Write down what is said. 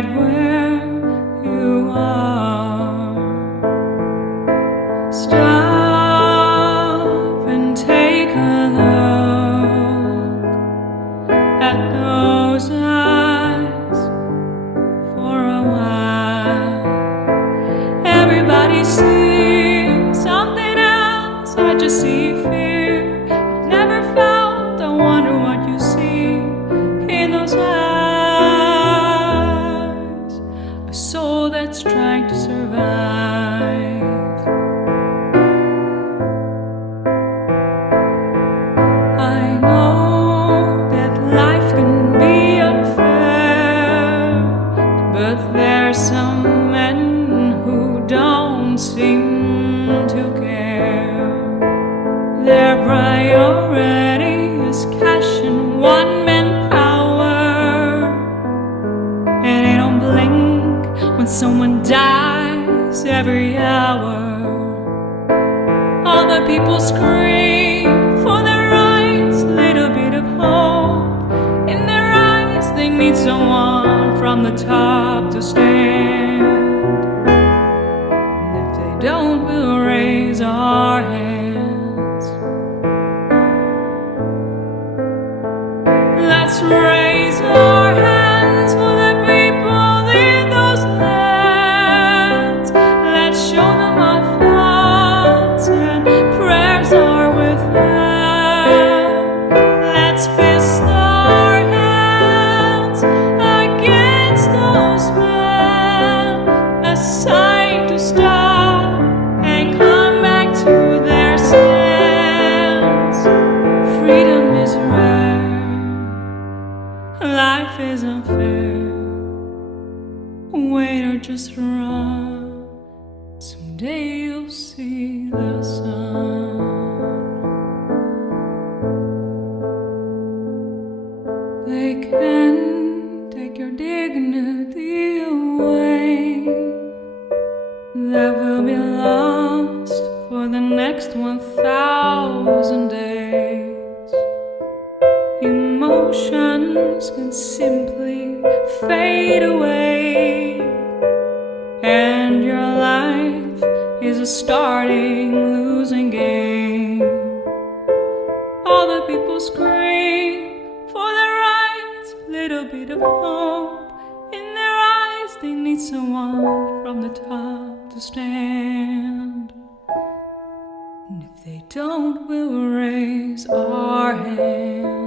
right where you are. Stop and take a look at those eyes for a while. Everybody sees something else. I just see fear. Never felt. I wonder what you see in those eyes. A soul that's trying to survive. I know that life can be unfair, but there's some men who don't seem to care. Their priority is cash and one-man power, and they don't blink when someone dies every hour. All the people scream for their rights, little bit of hope in their eyes. They need someone from the top to stand. And if they don't, we'll raise our hands. Let's raise our hands for the people in those lands. Let's show them our thoughts and prayers are with them. Let's fist our hands against those men, a sign to stop and come back to their sense. Freedom is rare, life is unfair. Wait or just run, someday you'll see the sun. They can take your dignity away. That will be lost for the next 1,000 days. Emotions can simply fade away, and your life is a starting losing game. All the people scream for their rights, little bit of hope in their eyes. They need someone from the top to stand. And if they don't, we'll raise our hands.